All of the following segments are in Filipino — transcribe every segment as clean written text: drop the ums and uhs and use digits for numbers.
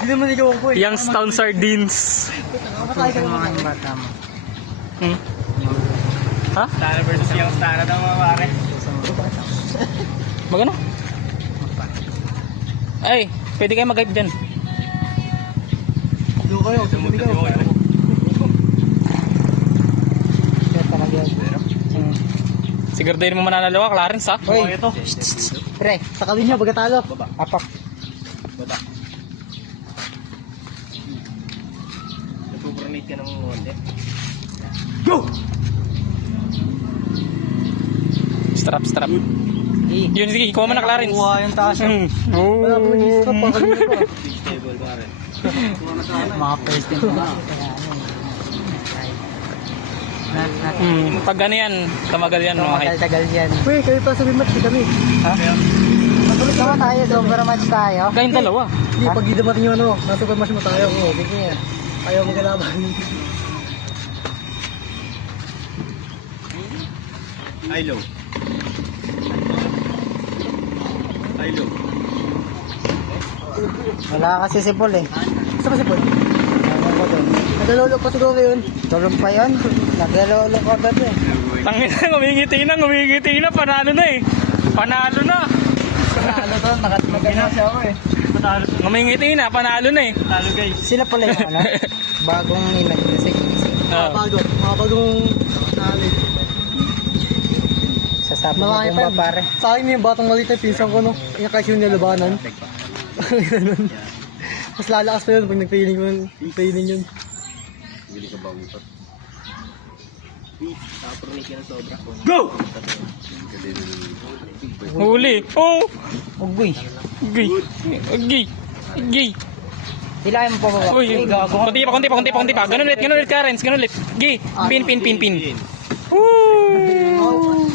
Hindi naman ikaw ang boy. Youngstown Sardines. Matay ka naman ang bata mo. Ha? Stara versus Youngstown daw mga pare. Magano? Ay, pwede kayo mag-hype dyan. Doon kayo, sumigaw. Kaya talaga yan. Siguraduhin mo mananalawa, Clarence ha? Uy, ito. Pre, sakalin nyo, baga talo. Apak. Nagpupronate ka ng konti. Go! Strap. Yun, sige, kuha mo na, Clarence. Kuha yung taas. Wala po nag-i-stop pa, kanina pa. Stable pare. Mga first din pa. Pag ano yan, tamagal yan. Tagal yan. Uy, kayo pa sabi match kami. Ha? Matulog naman tayo, super match tayo. Kayong dalawa. Hindi, pag idamating yung ano, nasa super match mo tayo. Oo, sige. Ayaw magalaban. Hilo. Wala kasi si Paul eh. Saan ba si Paul? Nagalolo pa siguro yun. Tulog pa yun? Nagalolo pa ba eh? Tangin na, ngumingiti na, panalo na eh. Panalo na. Ano to? Nagana siya ako eh. Ngumingiti na, panalo na eh. Talo guys. Sila pala yung ano? Bagong ilan. Mga bagong nalit. Sasabi mo ba pare? Sa akin yung batang maliit ay pinsan ko no. Yung kahit yung nilabanan. Mas lalakas pa yun pag nag-training yun. Bili ka ba utot? Tapos ka na sobra. Go! Huli. Oh! Ugoy. Gay. Sila yung pababa. Uy, konti pa. Ganun ulit, Clarence, ganun ulit. Gay. Pin. Woo!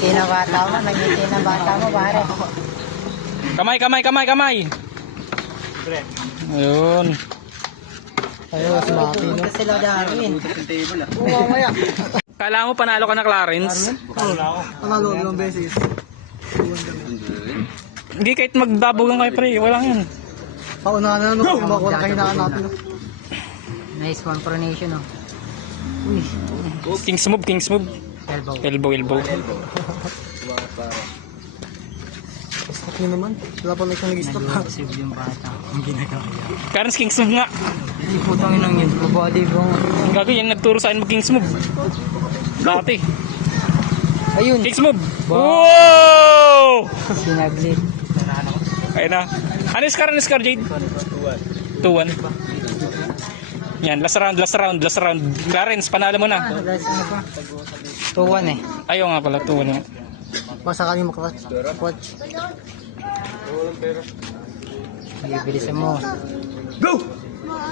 Nangingiti na bata mo, pare. Kamay. Ayun. Ayun, mas makapin. Punta sila Darwin. Oo, mamaya. Kala mo panalo ka na, Clarence? Panalo ng beses. Hindi, kahit magdabugan kayo, pre. Wala yan. Paunahan na yung makuha na kahinaan natin. Nice one pronation, oh. Uy. King's move. Elbow. Stop nyo naman. Wala pa may isang nag-stop ha. Nag-save yung bata. Ang ginagawa niya. Clarence, King's move nga. Hindi po tangin lang yun. Body bang... Ang gagawin yan, nagturo sa akin mag-King's move. Dati. Ayun. King's move. Wow! Sinaglit. Ayun na. Ano yung scar, Jade? 2-1. Yan, last round. Clarence, panalo mo na. Guys, ano pa? 2-1 eh. Ayaw nga pala, 2-1. Basta kami makatch. Bibilisan mo.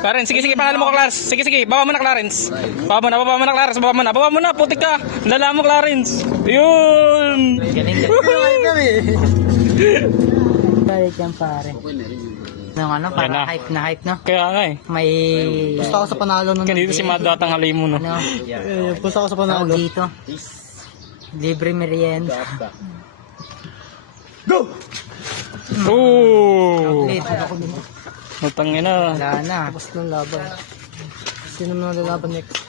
Clarence, sige, panalo mo ka, Clarence. Sige, baba mo na, Clarence. Baba mo na, putik ka. Dala mo, Clarence. Yun! Galing. Balik yan pare. Nung ano, parang hype na. Kaya nga eh. May... Pusta ako sa panalo nun. Kanito si Madatang halay mo, no? Ano? Pusta ako sa panalo. Dito. Libre merienda. Go! Oh! Late. Matangin na. Wala na. Tapos ng laban. Sino na lalaban next?